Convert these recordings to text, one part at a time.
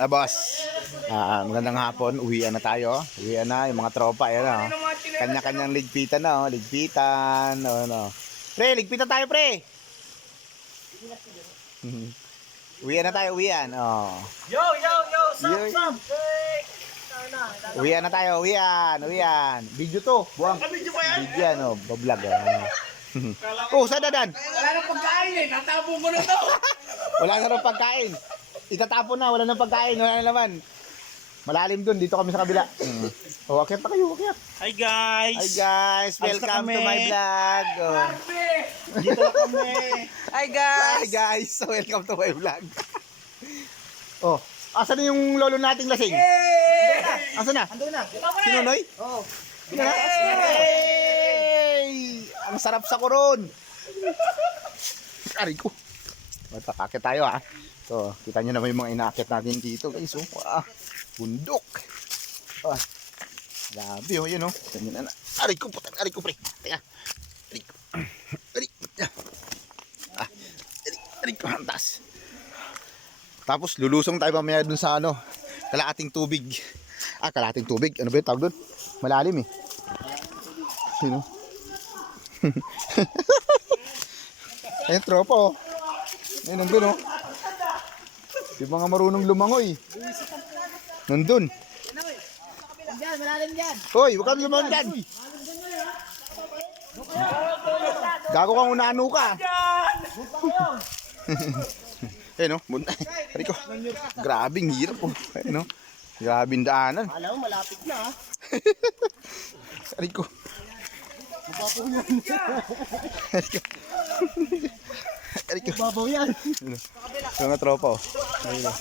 Boss. Magandang hapon. Uwian na tayo. Uwian na yung mga tropa. Ayan na. Kanya-kanyang ligpitan na. Ligpitan. Ano. Pre, ligpitan tayo, pre. Uwian na tayo, uwian. Oh. Yo! Sup! Uwian na tayo, uwian. Video to. Buwang. Video ba yan? Video yan, oh. Bablog. Oh, saan dadan? Wala nang pagkain eh. Tatapon ko na to. Wala na rin pagkain. Itatapon na, wala nang pagkain, wala na naman. Malalim dun, dito kami sa kabila. Oh, akyat pa kayo, akyat. Hi guys! Hi guys, welcome to my vlog. Oh. Dito na kami. Hi guys, welcome to my vlog. Oh, asan na yung lolo nating lasing? Asan na? Ando na. Sino, Noy? Oo. Sino na? Hey! Ang sarap sa koron. Aray ko. Matakakit tayo ha. So, kita nyo naman yung mga inaakit natin dito guys. Oh, bundok. Grabe oh, yun oh. Ganyan na. Aray ko, putang, aray ko pre. Teka. Aray ko. Aray ko, hantas. Tapos, lulusong tayo mamaya dun sa ano, kalahating tubig. Kalahating tubig. Ano ba yung tawag dun? Malalim eh. Yun oh. Ayun, tropa oh. Ayun, nandun oh. Yung mga marunong lumangoy. Nandun. Diyan, malalim dyan. Hoy, huwag kang lumangoy dyan. Gago kang unano ka. Ayun oh. Hariko. Grabing hirap oh. Ayun oh. Grabing daanan. Alam mo, malapit na ha. Hariko. Mababaw yan. Hariko. Mababaw yan. Yung mga tropa oh. Ayun oh.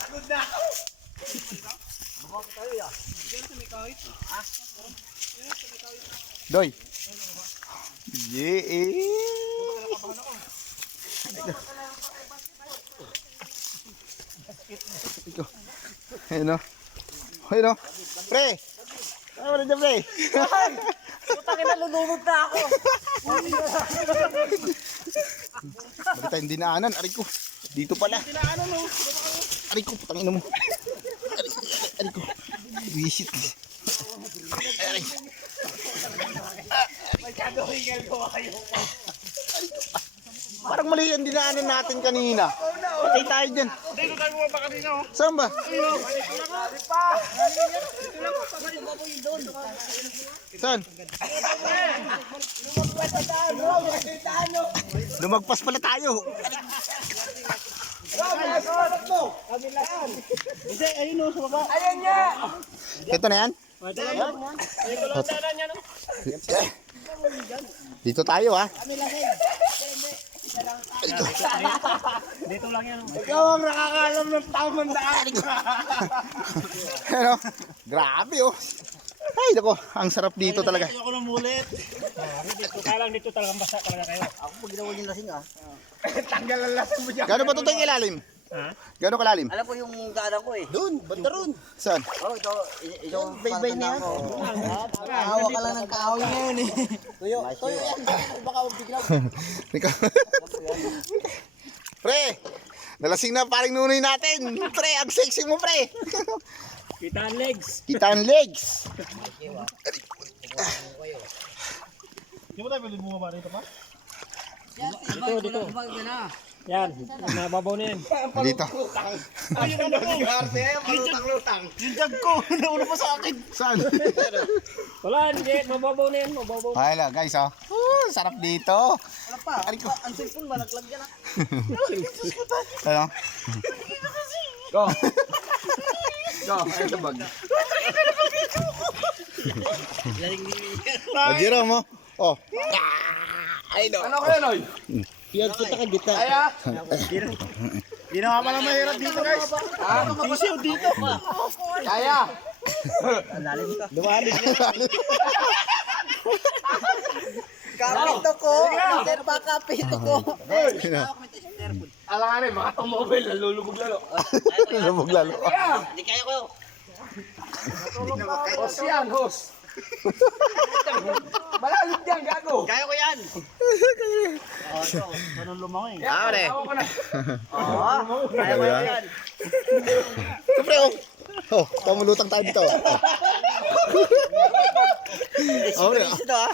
Doy. Yeah. Ito. Ayun oh. Ayun oh. Pre. Wala dyan pre. Putangin na, lulunod na ako. Bakit tayong dinaanan? Aray ko. Dito pala. Aray ko, putangin mo. Aray ko. Visit. Aray. Parang mali yung dinaanan natin kanina. Patay tayo dyan. Dito tayo mo ba kanina oh? Saan ba? Saan? Lumagpas pala tayo. Hindi, ayun o, sa baba. Ayan niya! Ito na yan? Dito tayo ha. Dito lang yan. Ikaw ang nakakalam ng tamang daan. Ano? Grabe oh. Ay nako, ang sarap dito talaga. Ayoko ng mulit. Dito talagang basa talaga kayo. Ako pag ginawa yung lasing Tanggal ang lasing mo dyan. Gano'n ba ito tayong ilalim? Ha? Gano'n kalalim? Alam ko yung daanan ko eh. Doon, banda ron. Saan? Oh, ito Baybay na yan. Nakahawa ka lang ng kahoy ngayon eh. Tuyo yan. Baka magbiglaw. Pre! Nalasing na paring nunoy natin. Pre, ang sexy mo pre. Kita ang legs. Kita ang legs. Hindi mo tayo pwede bumaba rito pa? Dito. Yan, nababaw na yan. Dito. Ayun ang nag-arte, malutang-lutang. Yung jag ko, nauna pa sa akin. Saan? Wala, hindi, mababaw na yan, mababaw. Ay la guys oh. Sarap dito. Wala pa. Aray ko. Ang cellphone malaglag yan ah. Ano? Go. Go, ay tabag. Ajira mo. Oh. Ay no. Ano kaya, Noy? Yan kita ka gita. Kaya? Di na nga pala mahirap dito, guys. Sisiw dito. Kaya. Lalim ka. Lumalim yan. Kapito ko. Hindi pa kapito ko. Alangan eh, baka itong mobile, nalulubog lalo. Lumog lalo. Hindi kaya ko. Hos yan, hos. Malalim yan, gago. Kaya ko yan. Ganun lumangoy. Ah, pre. Oo. Kaya ko yan. Siyempre oh. Oh, pamulutang tayo dito. Oh, di ba? Ito ah.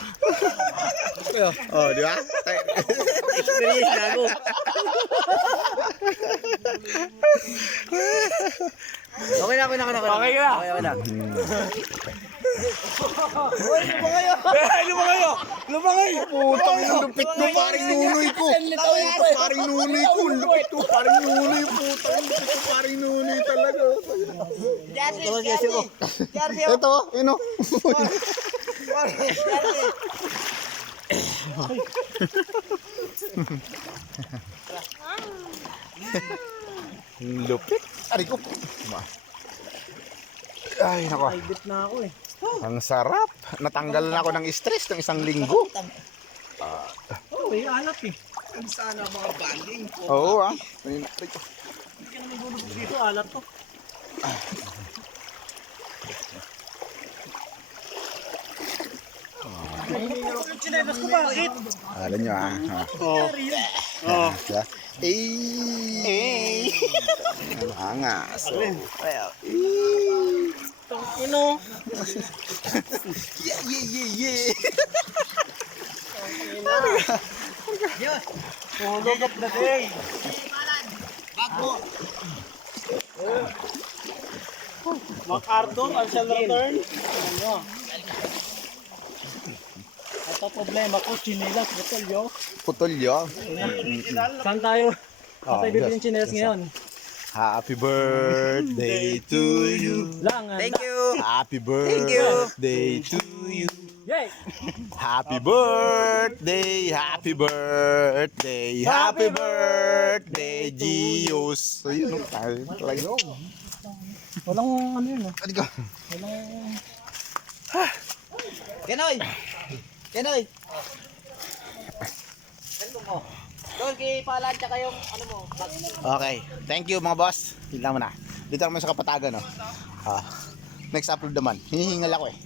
Oh, di ba? Experience gago. Okay na. Okay na. Putang ina, lupit mo paring nunoy ko. Paring nunoy ko, lupit mo paring nunoy. Putang ina, lupit mo paring nunoy talaga. Ito, ino. Lupit. Ari ko. Ay, nako. Bit na ako eh. Ang sarap. Natanggal na ako ng stress ng isang linggo. Oh, eh, alat eh. Oo, ah. Ayun, aray ko. Hindi ka naman gulubog dito, alat to. Yung chinelas ko, bakit? Alam nyo, ah. Oh. Oh. Diba? Eh. Angas. So, Ino. yeah. Hulog of the day. MacArthur, I shall return. Ano? Ito problema ko, chinelas, butol yo. Putol yun. Saan tayo? Oh, Saan tayo bibili ng chinelas ngayon? Happy birthday to you. Langan. Thank you. Happy birthday to you. Yay! Happy birthday, happy birthday, happy birthday, Gios. So yun, tayo talaga. Walang ano yun ah. Ano ka? Kenoy. Ano mo? Doon kay Palan tsaka yung ano mo. Okay, thank you mga boss. Tignan mo na. Dito naman sa Kapatagan, no? Next upload naman. Hinihingal ako eh.